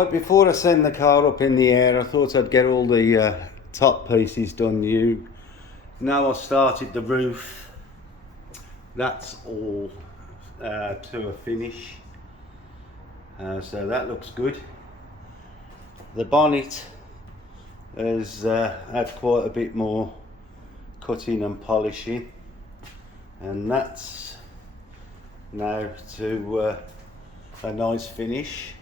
Right, before I send the car up in the air, I thought I'd get all the top pieces done. You know, I started the roof. That's all to a finish. So that looks good. The bonnet has had quite a bit more cutting and polishing, and that's now to a nice finish.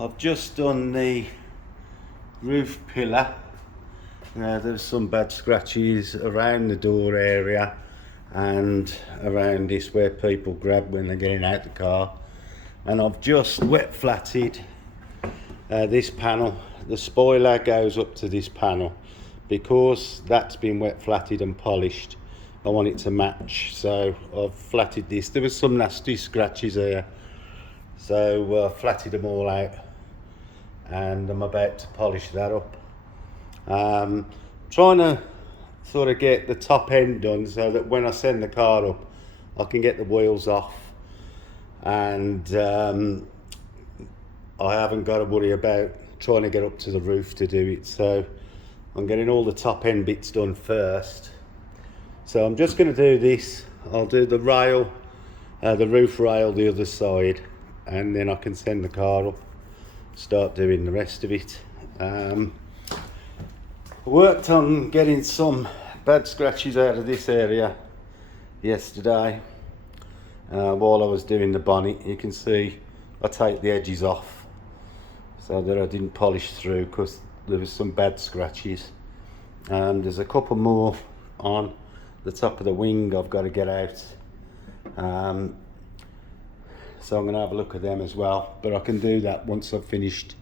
I've just done the roof pillar. There's some bad scratches around the door area and around this where people grab when they're getting out the car, and I've just wet flatted this panel. The spoiler goes up to this panel because that's been wet flatted and polished. I want it to match, so I've flatted this. There was some nasty scratches here, so flatted them all out, and I'm about to polish that up. Trying to sort of get the top end done so that when I send the car up I can get the wheels off, and I haven't got to worry about trying to get up to the roof to do it. So I'm getting all the top end bits done first. So I'm just going to do this. I'll do the rail, the roof rail the other side, and then I can send the car up, start doing the rest of it. I worked on getting some bad scratches out of this area yesterday while I was doing the bonnet. You can see I take the edges off so that I didn't polish through because there was some bad scratches, and there's a couple more on the top of the wing I've got to get out, so I'm going to have a look at them as well, but I can do that once I've finished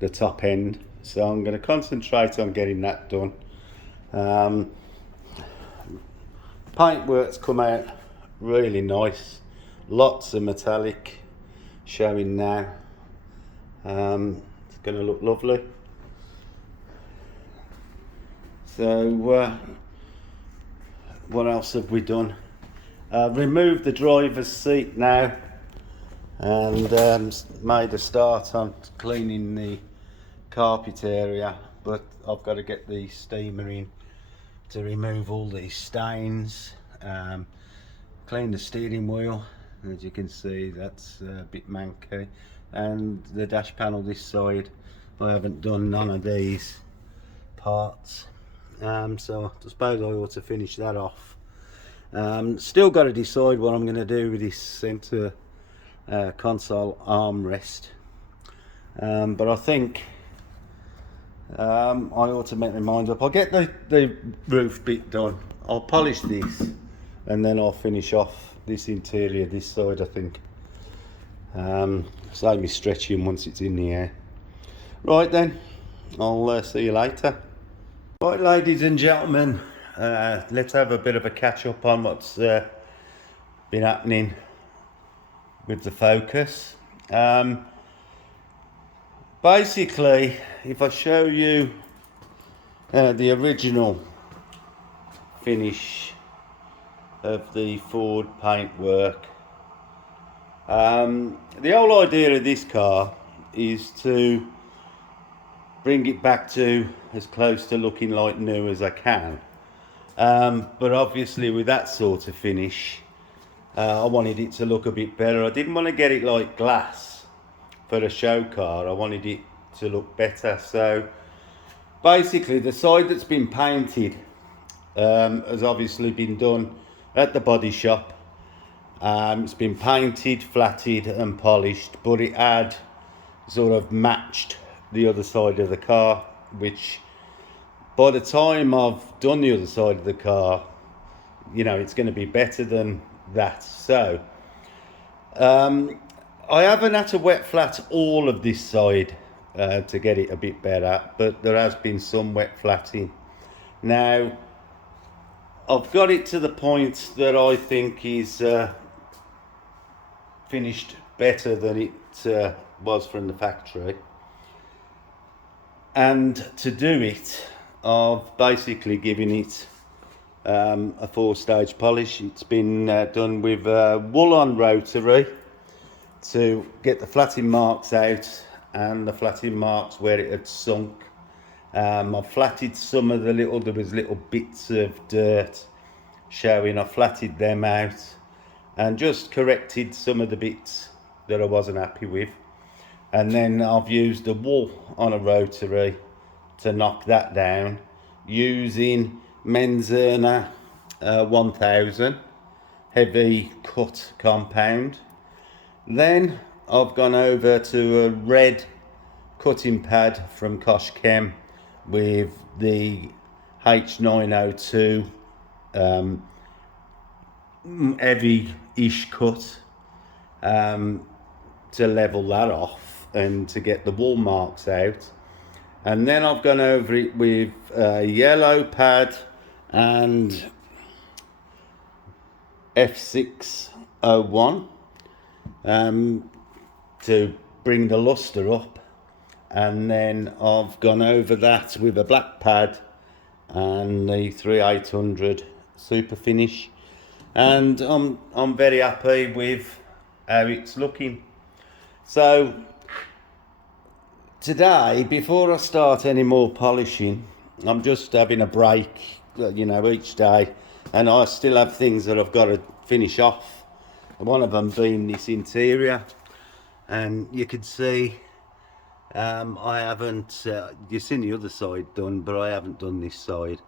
the top end. So I'm going to concentrate on getting that done. Paintwork's come out really nice, lots of metallic showing now. It's going to look lovely. So what else have we done? Removed the driver's seat now, and made a start on cleaning the carpet area, but I've got to get the steamer in to remove all these stains, clean the steering wheel. As you can see, that's a bit manky, and the dash panel this side I haven't done none of these parts, so I suppose I ought to finish that off. Still got to decide what I'm going to do with this center console armrest, but I think I ought to make my mind up. I'll get the roof bit done, I'll polish this, and then I'll finish off this interior this side, I think. Save me stretching once it's in the air. Right then, I'll see you later. Right, ladies and gentlemen, let's have a bit of a catch up on what's been happening with the Focus. Basically, if I show you the original finish of the Ford paintwork, the whole idea of this car is to bring it back to as close to looking like new as I can, but obviously with that sort of finish, I wanted it to look a bit better. I didn't want to get it like glass for a show car, I wanted it to look better. So basically the side that's been painted has obviously been done at the body shop. It's been painted, flatted and polished, but it had sort of matched the other side of the car, which by the time I've done the other side of the car, you know, it's going to be better than that. So I haven't had to wet flat all of this side to get it a bit better, but there has been some wet flatting. Now I've got it to the point that I think is finished better than it was from the factory, and to do it I've basically given it a 4-stage polish. It's been done with wool on rotary to get the flatting marks out, and the flatting marks where it had sunk. I flatted some of there was little bits of dirt showing. I flatted them out and just corrected some of the bits that I wasn't happy with. And then I've used a wool on a rotary to knock that down using Menzerner 1000 heavy cut compound. Then I've gone over to a red cutting pad from Kosh Chem with the H902 heavy-ish cut to level that off and to get the wall marks out. And then I've gone over it with a yellow pad and F601 to bring the luster up. And then I've gone over that with a black pad and the 3800 super finish, and I'm very happy with how it's looking. So today, before I start any more polishing, I'm just having a break, you know, each day, and I still have things that I've got to finish off. One of them being this interior, and you can see I haven't, you've seen the other side done, but I haven't done this side.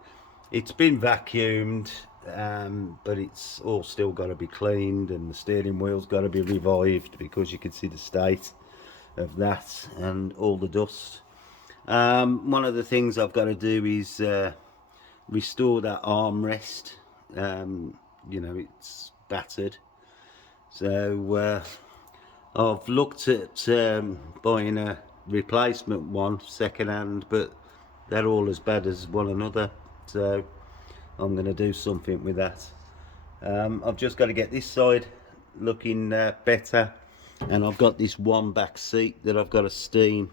It's been vacuumed, but it's all still got to be cleaned, and the steering wheel's got to be revived because you can see the state of that and all the dust. One of the things I've got to do is restore that armrest. You know, it's battered. So I've looked at buying a replacement one second hand, but they're all as bad as one another, so I'm going to do something with that. I've just got to get this side looking better, and I've got this one back seat that I've got to steam.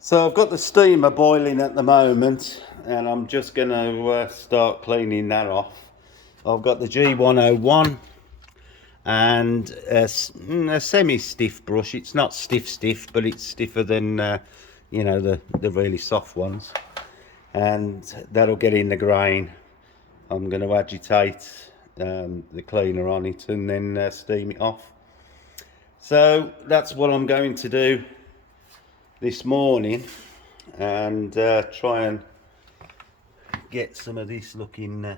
So I've got the steamer boiling at the moment, and I'm just going to start cleaning that off. I've got the G101 and a semi-stiff brush. It's not stiff, but it's stiffer than you know, the really soft ones, and that'll get in the grain. I'm going to agitate the cleaner on it and then steam it off. So that's what I'm going to do this morning, and try and get some of this looking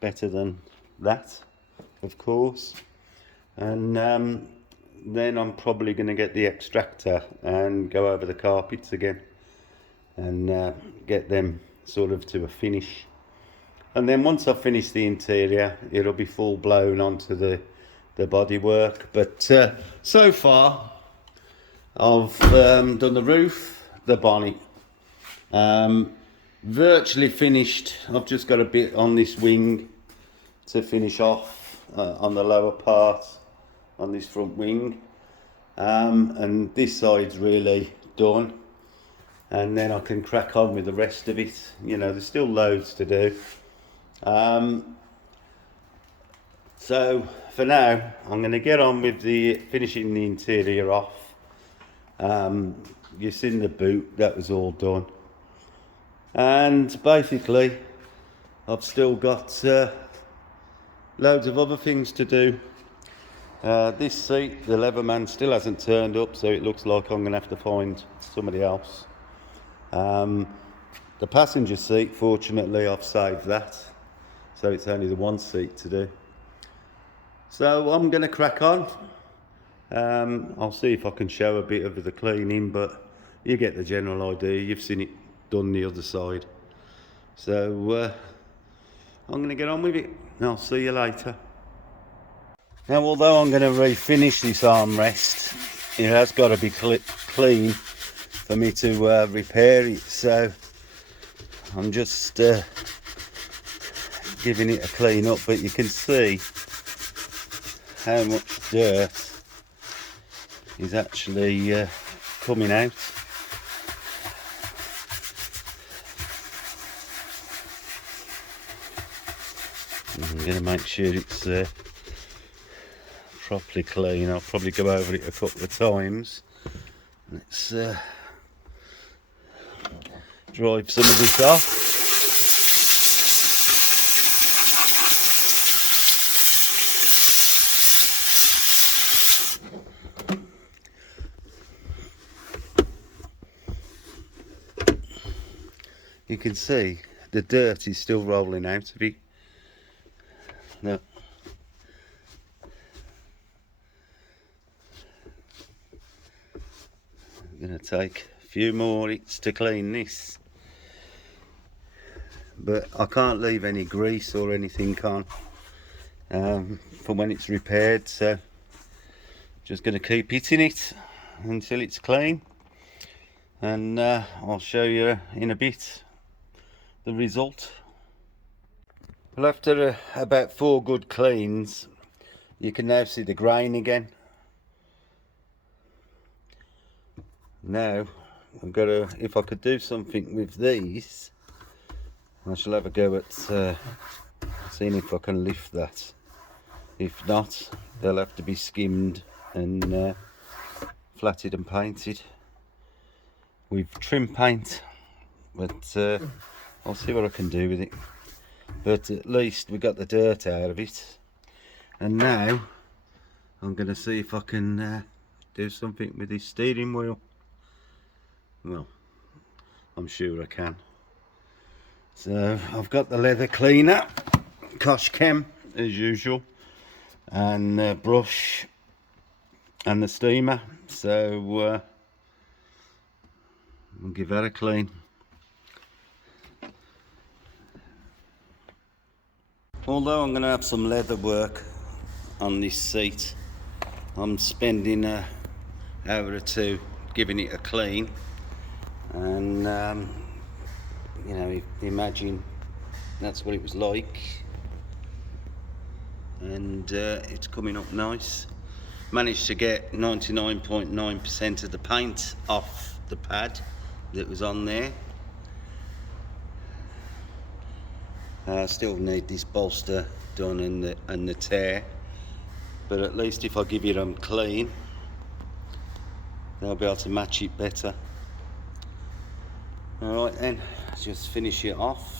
better than that, of course. And then I'm probably going to get the extractor and go over the carpets again and get them sort of to a finish. And then once I've finished the interior, it'll be full blown onto the bodywork. But so far I've done the roof, the bonnet, virtually finished. I've just got a bit on this wing to finish off on the lower part on this front wing, and this side's really done, and then I can crack on with the rest of it. You know, there's still loads to do. So for now I'm going to get on with the finishing the interior off. You've seen the boot, that was all done, and basically I've still got loads of other things to do. This seat, the leather man still hasn't turned up, so it looks like I'm going to have to find somebody else. The passenger seat, fortunately I've saved that, so it's only the one seat to do. So I'm going to crack on. I'll see if I can show a bit of the cleaning, but you get the general idea. You've seen it done the other side. So I'm going to get on with it. I'll see you later. Now, although I'm going to refinish this armrest, it has got to be clean for me to repair it. So I'm just giving it a clean up, but you can see how much dirt is actually coming out. I'm going to make sure it's properly clean. I'll probably go over it a couple of times. Let's drive some of this off. You can see the dirt is still rolling out of it. No. I'm going to take a few more hits to clean this, but I can't leave any grease or anything on for when it's repaired, so just going to keep hitting it until it's clean, and I'll show you in a bit the result. Well, after about 4 good cleans, you can now see the grain again. Now I've got to, if I could do something with these, I shall have a go at seeing if I can lift that. If not, they'll have to be skimmed and flatted and painted with trim paint, but I'll see what I can do with it. But at least we got the dirt out of it, and now I'm going to see if I can do something with this steering wheel. Well, I'm sure I can. So I've got the leather cleaner, Kosh Chem as usual, and brush and the steamer, so we'll give that a clean. Although I'm going to have some leather work on this seat, I'm spending an hour or two giving it a clean, and you know, imagine that's what it was like, and it's coming up nice. Managed to get 99.9% of the paint off the pad that was on there. Still need this bolster done and the tear, but at least if I give it them clean, they'll be able to match it better. Alright then, let's just finish it off.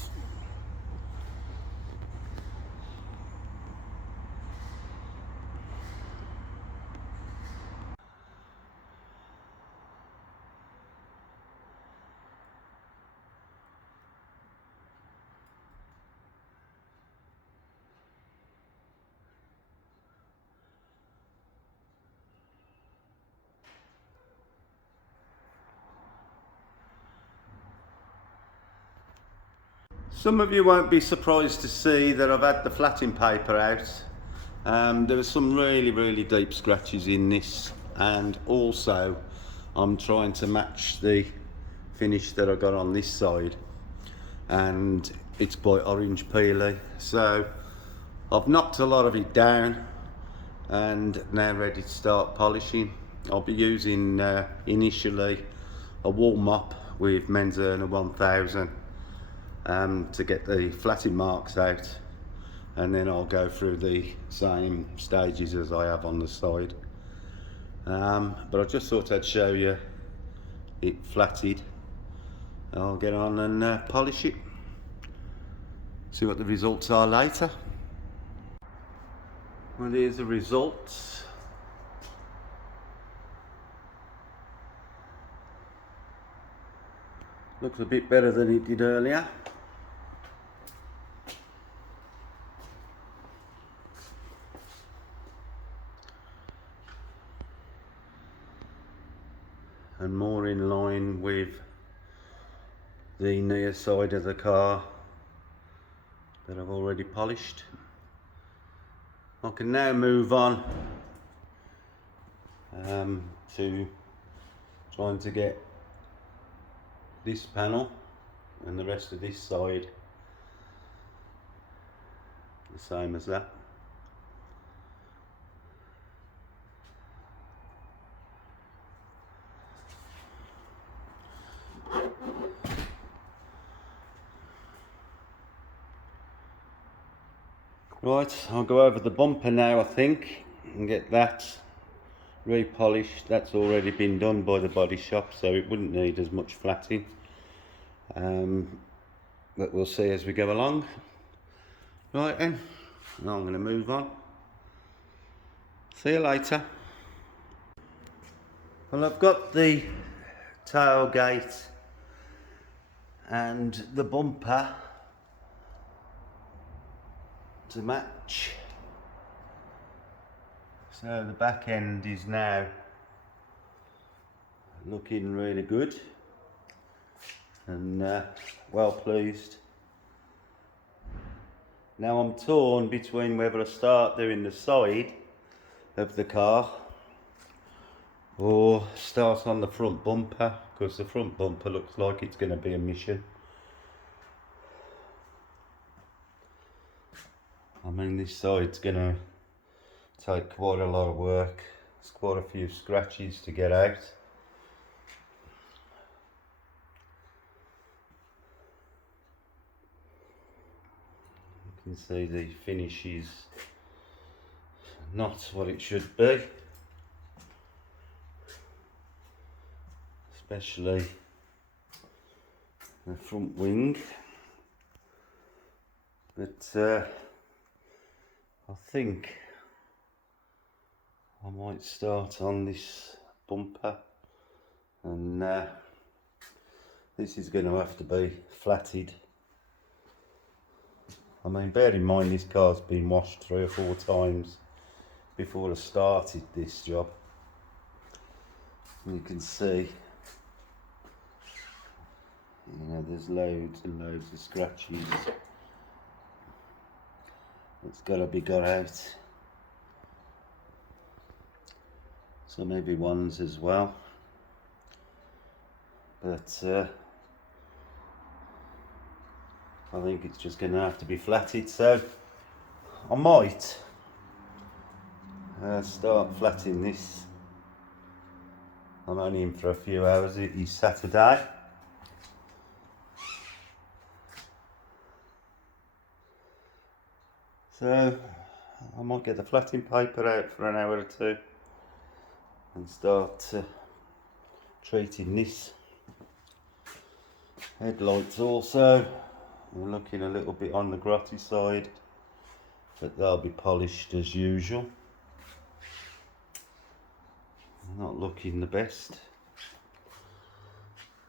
Some of you won't be surprised to see that I've had the flatting paper out. There are some really deep scratches in this, and also I'm trying to match the finish that I got on this side, and it's quite orange peely. So I've knocked a lot of it down and now ready to start polishing. I'll be using initially a wall mop with Men's Earner 1000 to get the flatting marks out, and then I'll go through the same stages as I have on the side. But I just thought I'd show you it flatted. I'll get on and polish it, see what the results are later. Well, here's the results. Looks a bit better than it did earlier. And more in line with the near side of the car that I've already polished. I can now move on to trying to get this panel and the rest of this side the same as that. Right, I'll go over the bumper now, I think. and get that repolished. That's already been done by the body shop, so it wouldn't need as much flatting. But we'll see as we go along. Right then, now I'm going to move on. See you later. Well, I've got the tailgate and the bumper to match. So the back end is now looking really good, and well pleased. Now I'm torn between whether I start doing the side of the car or start on the front bumper, because the front bumper looks like it's going to be a mission. I mean, this side's going to take quite a lot of work. There's quite a few scratches to get out. You can see the finish is not what it should be, especially the front wing. But I think I might start on this bumper, and this is going to have to be flatted. I mean, bear in mind this car's been washed 3 or 4 times before I started this job. You can see, you know, there's loads and loads of scratches. It's got to be got out. Some heavy ones as well. But I think it's just going to have to be flatted. So I might start flatting this. I'm only in for a few hours. It is Saturday. So I might get the flatting paper out for an hour or two and start treating this. Headlights also, we're looking a little bit on the grotty side, but they'll be polished as usual. Not looking the best.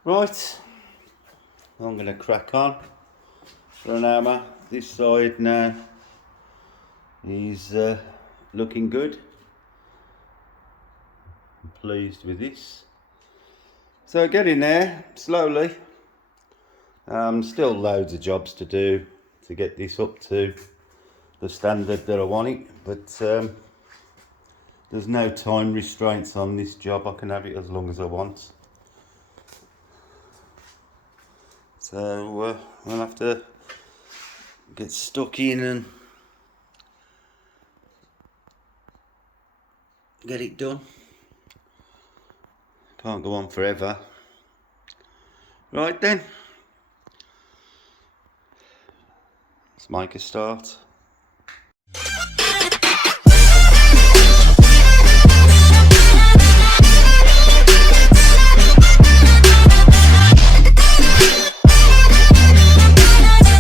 Right, I'm going to crack on for an hour. This side now is looking good. I'm pleased with this. So getting there slowly. Still loads of jobs to do to get this up to the standard that I want it, but there's no time restraints on this job. I can have it as long as I want. So I'll have to get stuck in and get it done. Can't go on forever. Right then, let's make a start.